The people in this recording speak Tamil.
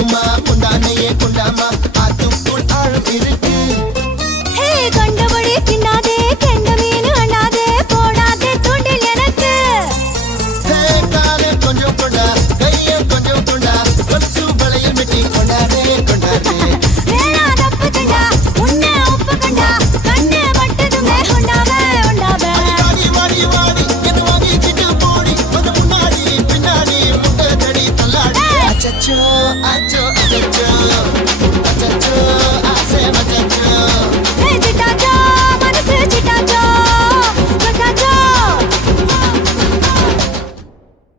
கொண்டாடுவோமா கொண்டானையே கொண்டாமா அதுக்குள் ஆழம் இருக்கு. ஹே கண்டபடி தின்னாதே கெண்ட மீன் அண்ணாதே போடாதே தூண்டில் எனக்கு. ஹே காலே கொஞ்சம் கொண்டா கையை கொஞ்சம் கொண்டா கொலுசு வளையல் மெட்டி கொண்டாடே கொண்டாடே. வேணா தப்பு கண்டா உன்னை உப்பு கண்டா கண்ணு பட்டதுமே உண்டாவே உண்டாவே. வாடி வாடி வாடி என்ன வாங்கிச்சிட்டு போடி வந்து முன்னாடி பின்னாடி முட்டை தடி தள்ளாடி. அச்சச்சோ அச்சோ அச்சச்சோ